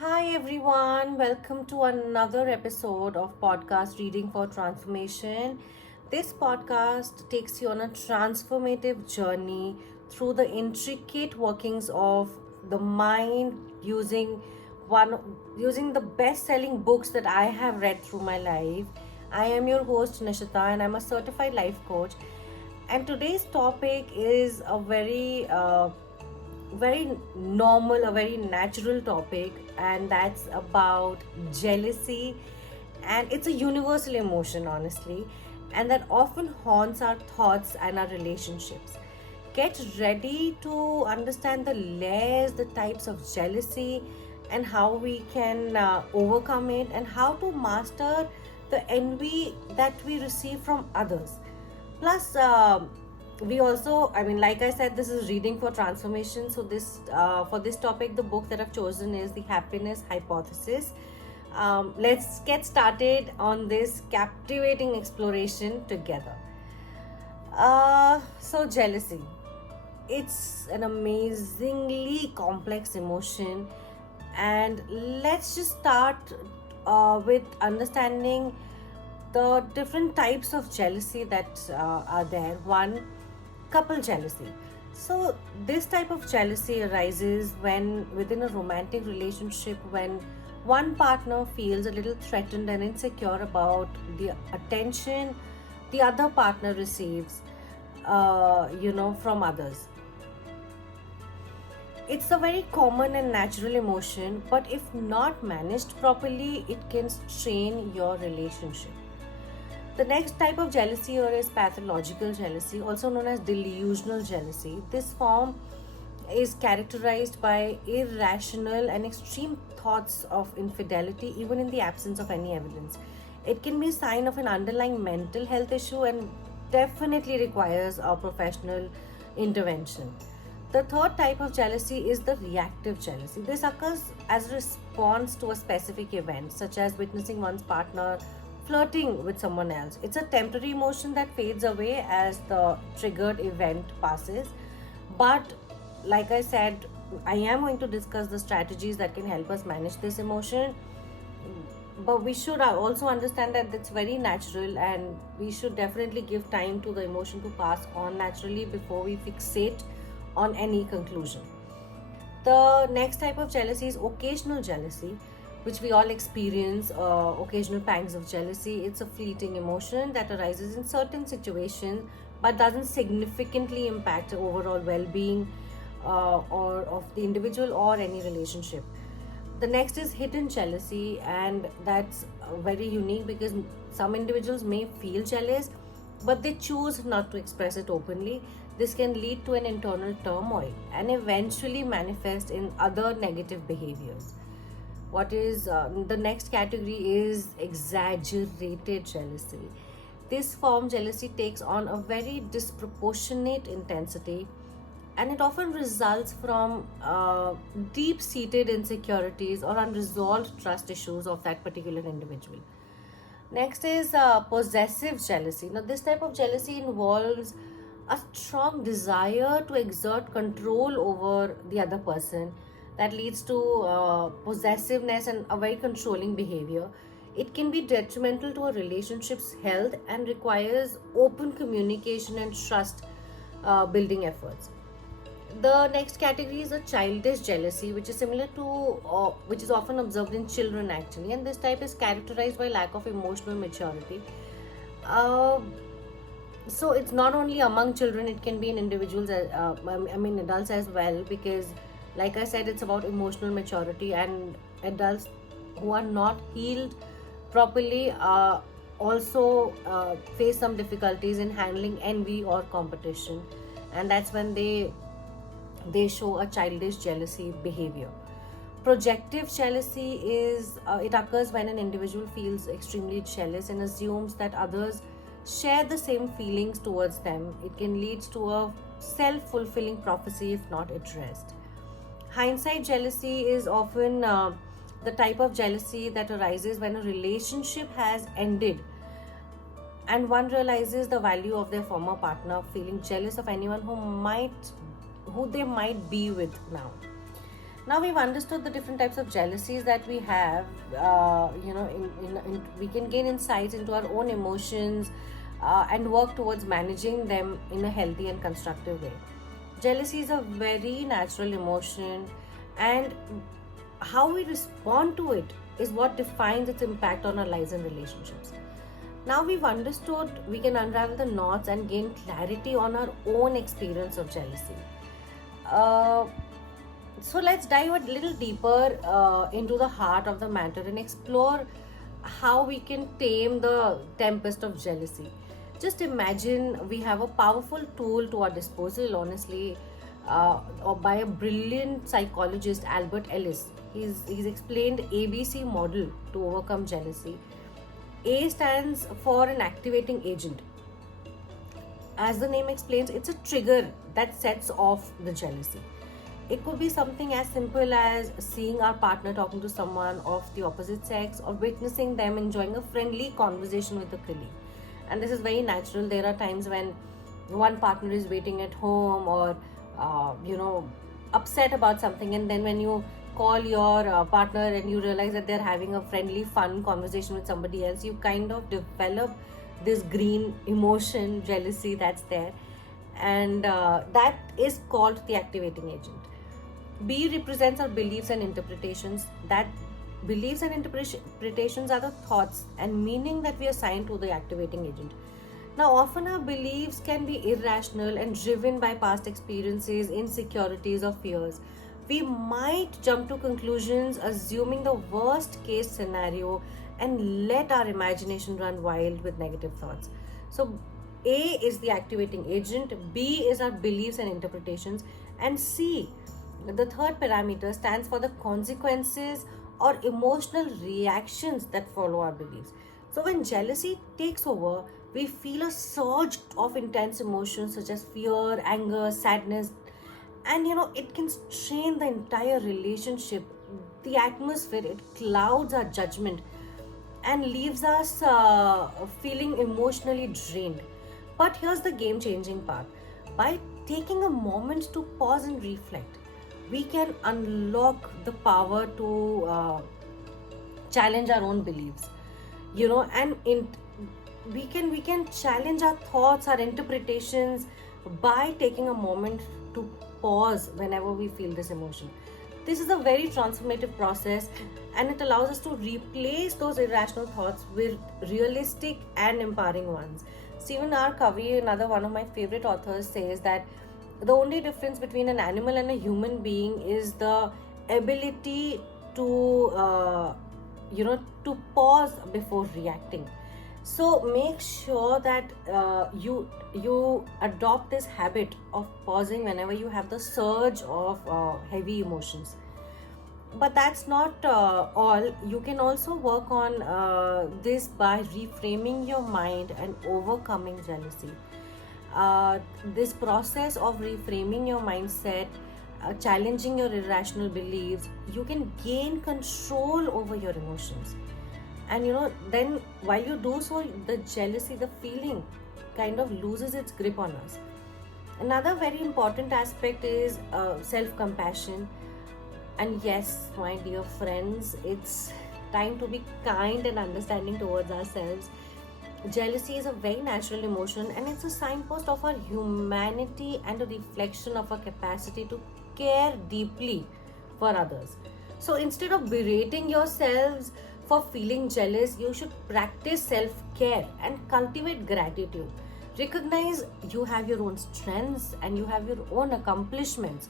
Hi everyone, welcome to another episode of podcast Reading for Transformation. This podcast takes you on a transformative journey through the intricate workings of the mind one using the best-selling books that I have read through my life. I am your host Nishita and I'm a certified life coach. And today's topic is a very normal, a very natural topic, and that's about jealousy. And it's a universal emotion, honestly, and that often haunts our thoughts and our relationships. Get ready to understand the layers, the types of jealousy, and how we can overcome it, and how to master the envy that we receive from others. Plus, we also, like I said, this is reading for transformation. So this for this topic, the book that I've chosen is The Happiness Hypothesis. Let's get started on this captivating exploration together. So jealousy, it's an amazingly complex emotion, and let's just start with understanding the different types of jealousy that are there. One, couple jealousy. So this type of jealousy arises when within a romantic relationship, when one partner feels a little threatened and insecure about the attention the other partner receives from others. It's a very common and natural emotion, but if not managed properly, it can strain your relationship. The next type of jealousy here is pathological jealousy, also known as delusional jealousy. This form is characterized by irrational and extreme thoughts of infidelity, even in the absence of any evidence. It can be a sign of an underlying mental health issue and definitely requires a professional intervention. The third type of jealousy is the reactive jealousy. This occurs as a response to a specific event, such as witnessing one's partner flirting with someone else. It's a temporary emotion that fades away as the triggered event passes. But, like I said, I am going to discuss the strategies that can help us manage this emotion. But we should also understand that it's very natural, and we should definitely give time to the emotion to pass on naturally before we fixate on any conclusion. The next type of jealousy is occasional jealousy, which we all experience occasional pangs of jealousy. It's a fleeting emotion that arises in certain situations but doesn't significantly impact the overall well being or of the individual or any relationship. The next is hidden jealousy, and that's very unique because some individuals may feel jealous but they choose not to express it openly. This can lead to an internal turmoil and eventually manifest in other negative behaviors. What is the next category is exaggerated jealousy. This form jealousy takes on a very disproportionate intensity, and it often results from deep-seated insecurities or unresolved trust issues of that particular individual. Next is possessive jealousy. Now, this type of jealousy involves a strong desire to exert control over the other person that leads to possessiveness and a very controlling behavior. It can be detrimental to a relationship's health and requires open communication and trust building efforts. The next category is a childish jealousy, which is similar to, which is often observed in children actually, and this type is characterized by lack of emotional maturity. Uh, so it's not only among children; it can be in individuals, adults as well, because, like I said, it's about emotional maturity, and adults who are not healed properly also face some difficulties in handling envy or competition, and that's when they show a childish jealousy behavior. Projective jealousy is it occurs when an individual feels extremely jealous and assumes that others share the same feelings towards them. It can lead to a self-fulfilling prophecy if not addressed. Hindsight jealousy is often the type of jealousy that arises when a relationship has ended and one realizes the value of their former partner, feeling jealous of anyone who they might be with now. Now we've understood the different types of jealousies that we have. We can gain insights into our own emotions and work towards managing them in a healthy and constructive way. Jealousy is a very natural emotion, and how we respond to it is what defines its impact on our lives and relationships. Now we've understood, we can unravel the knots and gain clarity on our own experience of jealousy. Uh, so let's dive a little deeper into the heart of the matter and explore how we can tame the tempest of jealousy. Just imagine we have a powerful tool to our disposal, honestly, or by a brilliant psychologist, Albert Ellis. He's explained ABC model to overcome jealousy. A stands for an activating agent. As the name explains, it's a trigger that sets off the jealousy. It could be something as simple as seeing our partner talking to someone of the opposite sex, or witnessing them enjoying a friendly conversation with a colleague. And this is very natural. There are times when one partner is waiting at home, or upset about something, and then when you call your partner and you realize that they're having a friendly fun conversation with somebody else, you kind of develop this green emotion, jealousy, that's there. And that is called the activating agent. B represents our beliefs and interpretations. That beliefs and interpretations are the thoughts and meaning that we assign to the activating agent. Now, often our beliefs can be irrational and driven by past experiences, insecurities, or fears. We might jump to conclusions assuming the worst case scenario and let our imagination run wild with negative thoughts. So, A is the activating agent, B is our beliefs and interpretations, and C, the third parameter, stands for the consequences or emotional reactions that follow our beliefs. So, when jealousy takes over, we feel a surge of intense emotions such as fear, anger, sadness, and it can strain the entire relationship, the atmosphere. It clouds our judgment and leaves us feeling emotionally drained. But here's the game changing part: by taking a moment to pause and reflect, we can unlock the power to challenge our own beliefs, and we can challenge our thoughts, our interpretations, by taking a moment to pause whenever we feel this emotion. This is a very transformative process, and it allows us to replace those irrational thoughts with realistic and empowering ones. Stephen R. Covey, another one of my favorite authors, says that the only difference between an animal and a human being is the ability to to pause before reacting. So make sure that you adopt this habit of pausing whenever you have the surge of heavy emotions. But that's not all. You can also work on this by reframing your mind and overcoming jealousy. This process of reframing your mindset, challenging your irrational beliefs, you can gain control over your emotions. And then while you do so, the jealousy, the feeling, kind of loses its grip on us. Another very important aspect is self-compassion. And yes, my dear friends, it's time to be kind and understanding towards ourselves. Jealousy is a very natural emotion, and it's a signpost of our humanity and a reflection of our capacity to care deeply for others. So instead of berating yourselves for feeling jealous, you should practice self care and cultivate gratitude. Recognize you have your own strengths and you have your own accomplishments,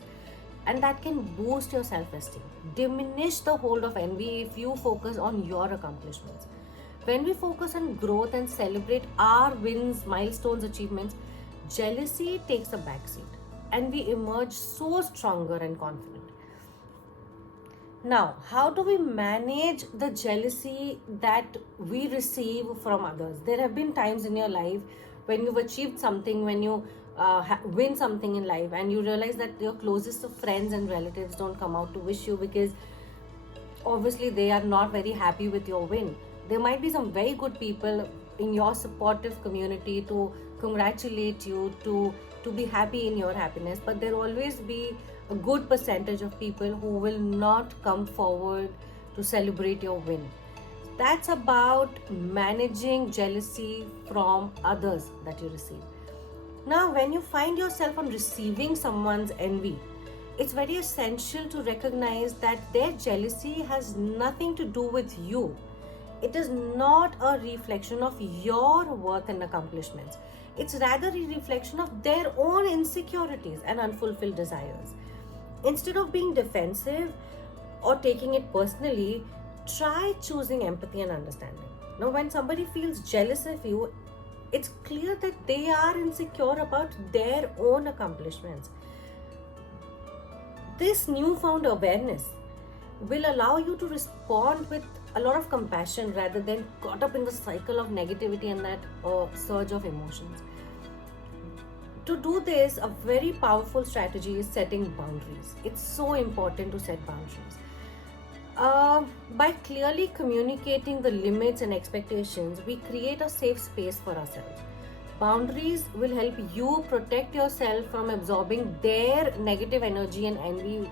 and that can boost your self esteem. Diminish the hold of envy if you focus on your accomplishments. When we focus on growth and celebrate our wins, milestones, achievements, jealousy takes a backseat and we emerge so stronger and confident. Now, how do we manage the jealousy that we receive from others? There have been times in your life when you've achieved something, when you win something in life, and you realize that your closest of friends and relatives don't come out to wish you because obviously they are not very happy with your win. There might be some very good people in your supportive community to congratulate you, to be happy in your happiness, but there always be a good percentage of people who will not come forward to celebrate your win. That's about managing jealousy from others that you receive. Now, when you find yourself on receiving someone's envy, it's very essential to recognize that their jealousy has nothing to do with you. It is not a reflection of your worth and accomplishments. It's rather a reflection of their own insecurities and unfulfilled desires. Instead of being defensive or taking it personally, try choosing empathy and understanding. Now, when somebody feels jealous of you, it's clear that they are insecure about their own accomplishments. This newfound awareness will allow you to respond with a lot of compassion rather than caught up in the cycle of negativity and that surge of emotions. To do this, a very powerful strategy is setting boundaries. It's so important to set boundaries. By clearly communicating the limits and expectations, we create a safe space for ourselves. Boundaries will help you protect yourself from absorbing their negative energy and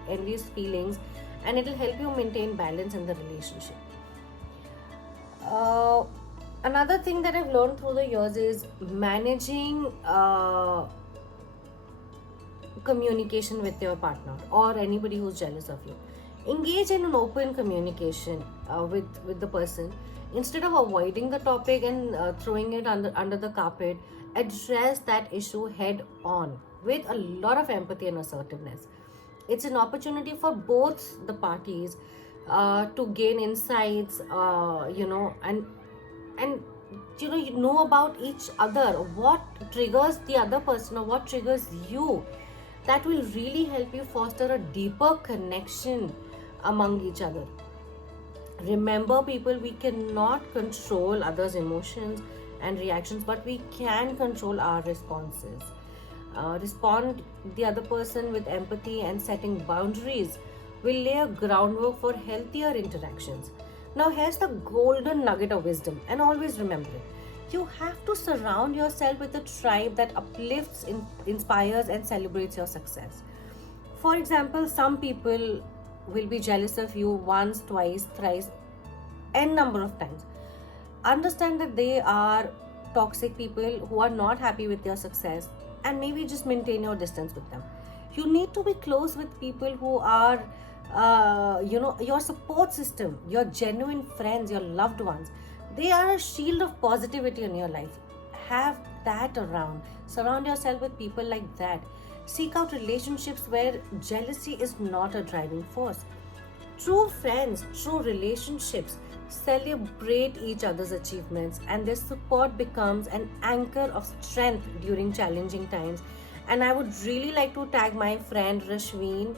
envious feelings, and it will help you maintain balance in the relationship. Uh, Another thing that I've learned through the years is managing communication with your partner or anybody who's jealous of you. Engage in an open communication with the person. Instead of avoiding the topic and throwing it under the carpet, address that issue head on with a lot of empathy and assertiveness. It's an opportunity for both the parties to gain insights, and you know about each other, what triggers the other person or what triggers you. That will really help you foster a deeper connection among each other. Remember, people, we cannot control others' emotions and reactions, but we can control our responses. Respond the other person with empathy and setting boundaries will lay a groundwork for healthier interactions. Now, here's the golden nugget of wisdom, and always remember it. You have to surround yourself with a tribe that uplifts, inspires, and celebrates your success. For example, some people will be jealous of you once, twice, thrice, n number of times. Understand that they are toxic people who are not happy with your success, and maybe just maintain your distance with them. You need to be close with people who are your support system, your genuine friends, your loved ones. They are a shield of positivity in your life. Have that around. Surround yourself with people like that. Seek out relationships where jealousy is not a driving force. True friends, true relationships celebrate each other's achievements, and their support becomes an anchor of strength during challenging times. And I would really like to tag my friend Rashween.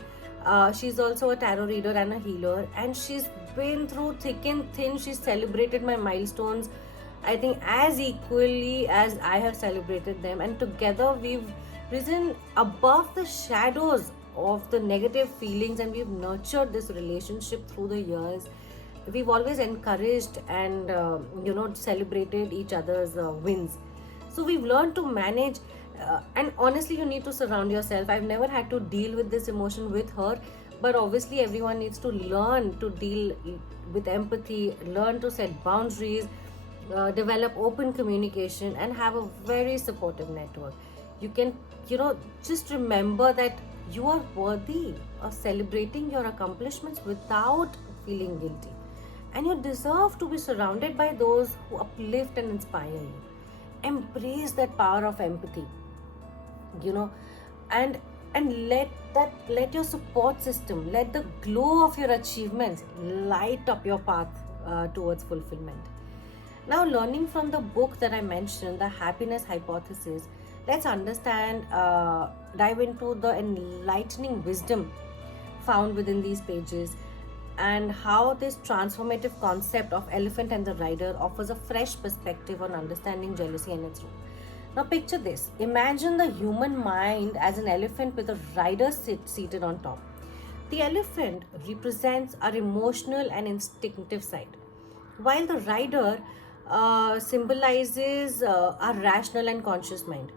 She's also a tarot reader and a healer, and she's been through thick and thin. She's celebrated my milestones, I think, as equally as I have celebrated them, and together we've risen above the shadows of the negative feelings, and we've nurtured this relationship through the years. We've always encouraged and celebrated each other's wins. So we've learned to manage, and honestly, you need to surround yourself. I've never had to deal with this emotion with her, but obviously everyone needs to learn to deal with empathy, learn to set boundaries, develop open communication, and have a very supportive network. You can just remember that you are worthy of celebrating your accomplishments without feeling guilty, and you deserve to be surrounded by those who uplift and inspire you. Embrace that power of empathy, and let your support system, let the glow of your achievements light up your path towards fulfillment. Now, learning from the book that I mentioned, The Happiness Hypothesis, let's dive into the enlightening wisdom found within these pages, and how this transformative concept of elephant and the rider offers a fresh perspective on understanding jealousy and its role. Now, picture this. Imagine the human mind as an elephant with a rider seated on top. The elephant represents our emotional and instinctive side, while the rider symbolizes our rational and conscious mind.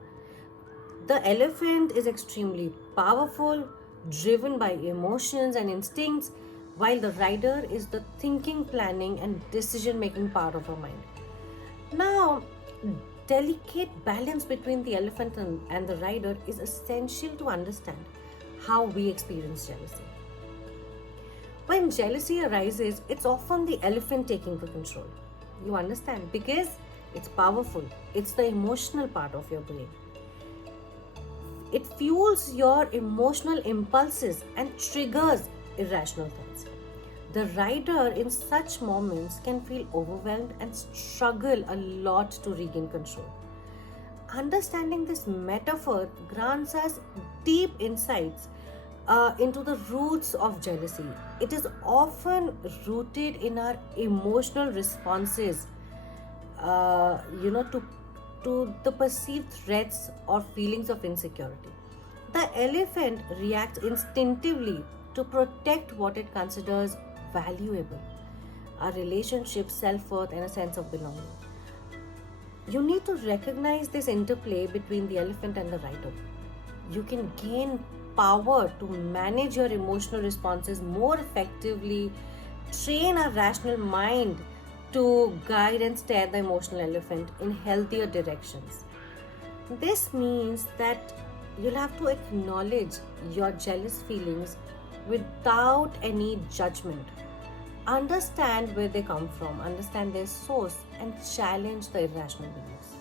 The elephant is extremely powerful, driven by emotions and instincts, while the rider is the thinking, planning, and decision making part of our mind. Now, delicate balance between the elephant and the rider is essential to understand how we experience jealousy. When jealousy arises, it's often the elephant taking the control. You understand? Because it's powerful, it's the emotional part of your brain. It fuels your emotional impulses and triggers irrational thoughts. The rider in such moments can feel overwhelmed and struggle a lot to regain control. Understanding this metaphor grants us deep insights into the roots of jealousy. It is often rooted in our emotional responses, to the perceived threats or feelings of insecurity. The elephant reacts instinctively to protect what it considers valuable, a relationship, self worth, and a sense of belonging. You need to recognize this interplay between the elephant and the rider. You can gain power to manage your emotional responses more effectively, train a rational mind to guide and steer the emotional elephant in healthier directions. This means that you'll have to acknowledge your jealous feelings without any judgment. Understand where they come from, understand their source, and challenge the irrational beliefs.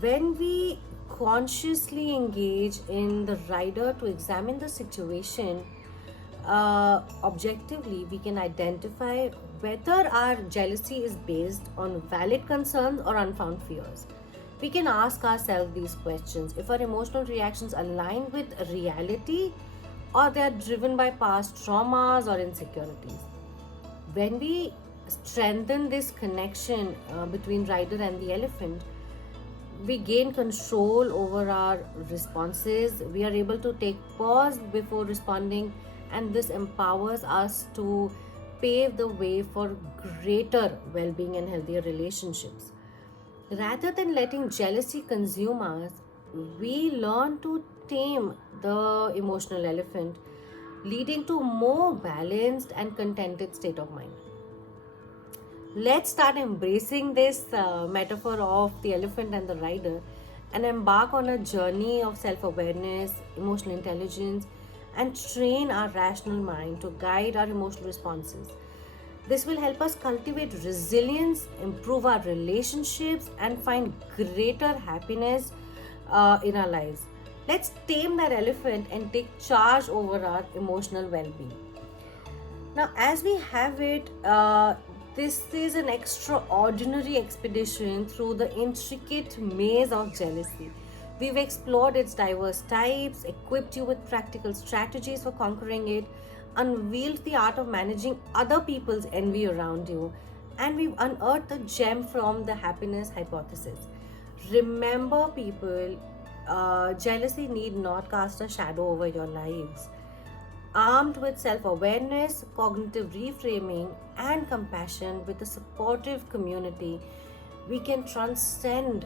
When we consciously engage in the rider to examine the situation objectively, we can identify whether our jealousy is based on valid concerns or unfounded fears. We can ask ourselves these questions: if our emotional reactions align with reality or they are driven by past traumas or insecurities. When we strengthen this connection between rider and the elephant, we gain control over our responses. We are able to take pause before responding, and this empowers us to pave the way for greater well-being and healthier relationships. Rather than letting jealousy consume us, we learn to tame the emotional elephant, leading to more balanced and contented state of mind. Let's start embracing this metaphor of the elephant and the rider and embark on a journey of self awareness, emotional intelligence, and train our rational mind to guide our emotional responses. This will help us cultivate resilience, improve our relationships, and find greater happiness in our lives. Let's tame that elephant and take charge over our emotional well being. Now, as we have it, this is an extraordinary expedition through the intricate maze of jealousy. We've explored its diverse types, equipped you with practical strategies for conquering it, unveiled the art of managing other people's envy around you, and we've unearthed a gem from the happiness hypothesis. Remember, people, jealousy need not cast a shadow over your lives. Armed with self awareness, cognitive reframing, and compassion with a supportive community, we can transcend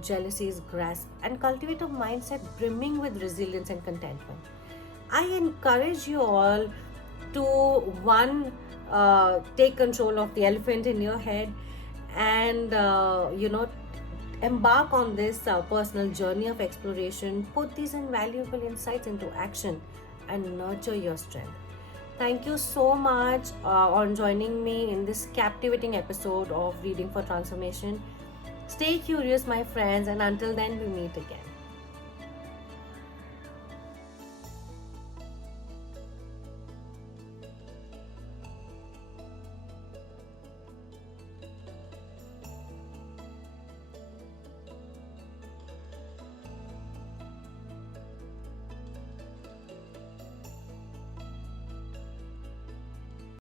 jealousy's grasp and cultivate a mindset brimming with resilience and contentment. I encourage you all to take control of the elephant in your head and embark on this personal journey of exploration. Put these invaluable insights into action and nurture your strength. Thank you so much on joining me in this captivating episode of Reading for Transformation. Stay curious, my friends, and until then, we meet again.